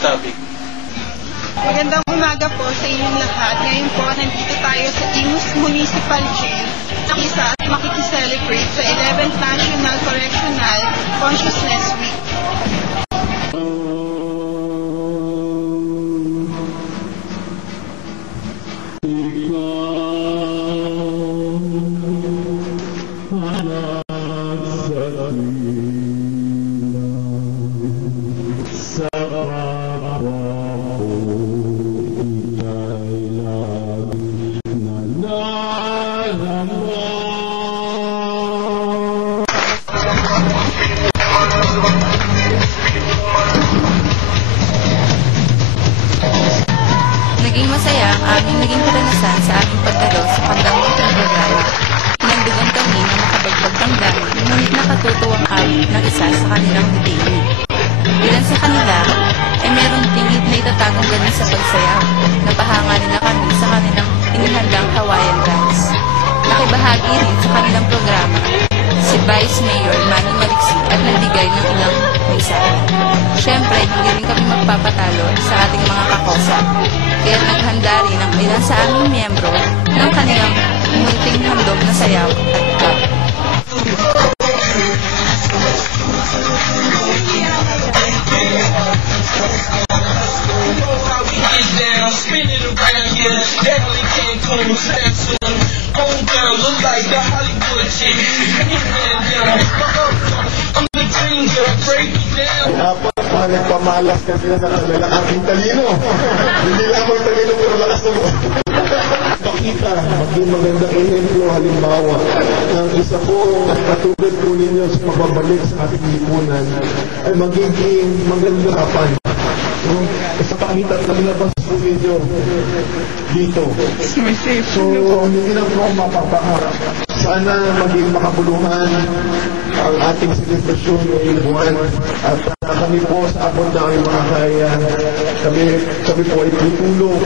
topic. Magandang umaga po sa inyong lahat. Ngayon po, nandito tayo sa Imus Municipal Jail at makikiselebrate sa 11th National Correctional Consciousness Week. Naging masaya ang aming naging karanasan sa aming pagdalo sa pandang-munting programa. Nandugan kami na makabagbag ng dami, ngunit nakatutuwang awit ng isa sa kanilang detainee. Ilan sa kanila ay merong tingit na itatagong galing sa pagsayaw. Napahanga nila kami sa kanilang inihandang Hawaiian dance. Nakibahagi rin sa kanilang programa si Vice Mayor Manny Maliksi at nagbigay ng ilang mensahe. Siyempre, hindi rin kami magpapatalo sa ating mga kakosa. Kaya naghanda rin ang ilan sa aming miyembro ng kanilang munting handog na sayaw at club. Dapat nagpamalas kasi na sa kanila aking talino. Hindi lamang talino pero lakas na mo. Pakita, maging magandang ehemplo, halimbawa, ng isa pong katulad po ninyo sa pagbabalik sa ating lipunan ay magiging magandang kapan. Sa pakita at nabilabas po ninyo dito. So, hindi na po mapapaharap. Sana maging makabuluhan ang ating selebrasyon ngayong buwan at kami po sa abon na ang mga kaya kami po ay tutulong